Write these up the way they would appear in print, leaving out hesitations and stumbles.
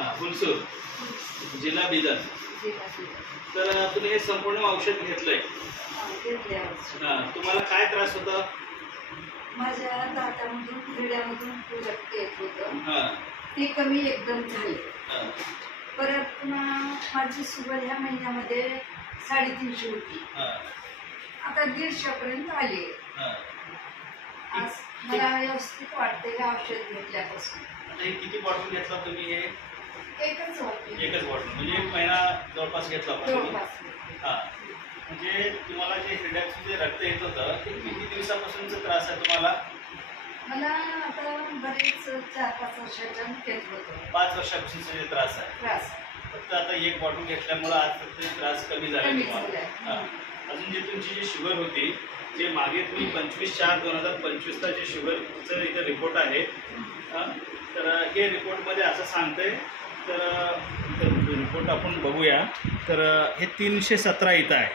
हां, हुनसूर जिल्हा बिदर. तर तुम्ही हे संपूर्ण औषध घेतलंय. तुम्हाला काय त्रास होता? माझ्या दातामधून हिरड्यामधून रक्त येत होतं, ते कमी एकदम झाले. परत पुन्हा माझी शुगर ह्या महिन्यामध्ये 350 होती, आता 150 पर्यंत आली. आज मला व्यवस्थित वाटते हे औषध घेतल्यापासून. हे किती बॉटल घेतला तुम्ही? हे एकच बॉटल म्हणजे 1 महिना जवळपास घेतला. म्हणजे तुम्हाला जे हिरड्याचं जे रक्त येत होतं ते किती दिवसापासूनचा त्रास आहे तुम्हाला? मला आता बरेच 4-5 वर्षाच्या येत होतं. 5 वर्षापासूनचा जे त्रास आहे, फक्त आता 1 बॉटल घेतल्यामुळे आज फक्त त्रास कमी झाला तुम्हाला. अजून जी तुमची जी शुगर होती, जे मागे तुम्ही 25/4/2025ला जे शुगरचं इथे रिपोर्ट आहे, तर हे रिपोर्टमध्ये असं सांगतंय. तर रिपोर्ट आपण बघूया. तर हे 317 इथं आहे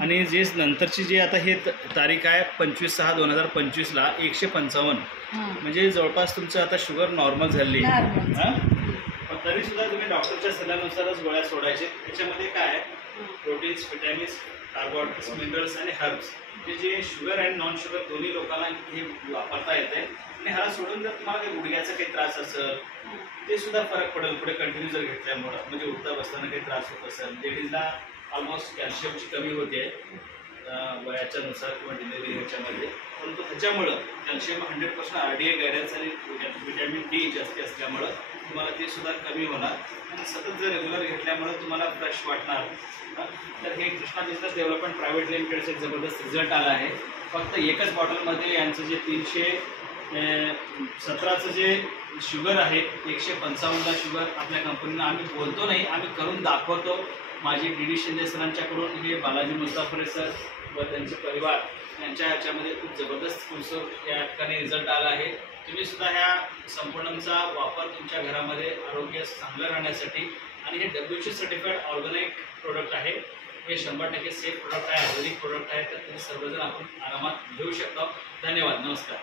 आणि जे नंतरची जे आता हे तारीख आहे 25/6/2025ला 155. म्हणजे जवळपास तुमचं आता शुगर नॉर्मल झाली. पण तरीसुद्धा तुम्ही डॉक्टरच्या सल्ल्यानुसारच गोळ्या सोडायचे. त्याच्यामध्ये काय आहे, प्रोटीन्स, विटॅमिन्स, कार्बोहायड्रेट्स, मिनरल्स आणि हर्ब्स, जे शुगर अँड नॉन शुगर दोन्ही लोकांना हे वापरता येते. आणि ह्याला सोडून जर तुम्हाला काही गुडघ्याचा काही त्रास असेल ते सुद्धा फरक पडेल पुढे कंटिन्यू जर घेतल्यामुळं. म्हणजे उठता बसताना काही त्रास होत असेल, लेडीजला ऑलमोस्ट कॅल्शियमची कमी होते वयाच्या नुसार किंवा डिलिव्हरी ह्याच्यामध्ये. परंतु ह्याच्यामुळं कॅल्शियम 100% RDA गायडन्स आणि विटॅमिन D जास्ती असल्यामुळं तुम्हाला ते सुद्धा कमी होणार आणि सतत जर रेग्युलर घेतल्यामुळं तुम्हाला फ्रेश वाटणार. तर हे कृष्णा बिझनेस डेव्हलपमेंट प्रायव्हेट लिमिटेडचा एक जबरदस्त रिझल्ट आला आहे. फक्त एकच बॉटलमध्ये यांचं जे 317चं जे शुगर आहे, 155ला शुगर आपल्या कंपनीनं आम्ही बोलतो नाही, आम्ही करून दाखवतो. माझे DD शिंदे सरांच्याकडून हे बालाजी मुस्ताफरे सर व त्यांचे परिवार यांच्या ह्याच्यामध्ये खूप जबरदस्त हुनसूर या ठिकाणी रिझल्ट आला आहे. तुम्ही सुद्धा ह्या संपूर्णचा वापर तुमच्या घरामध्ये आरोग्य चांगलं राहण्यासाठी. आणि हे WH सर्टिफाईड ऑर्गॅनिक प्रोडक्ट आहे. हे 100% सेफ प्रोडक्ट आहे, ऑर्गॅनिक प्रोडक्ट आहे. तर तुम्ही सर्वजण आपण आरामात घेऊ शकता. धन्यवाद. नमस्कार.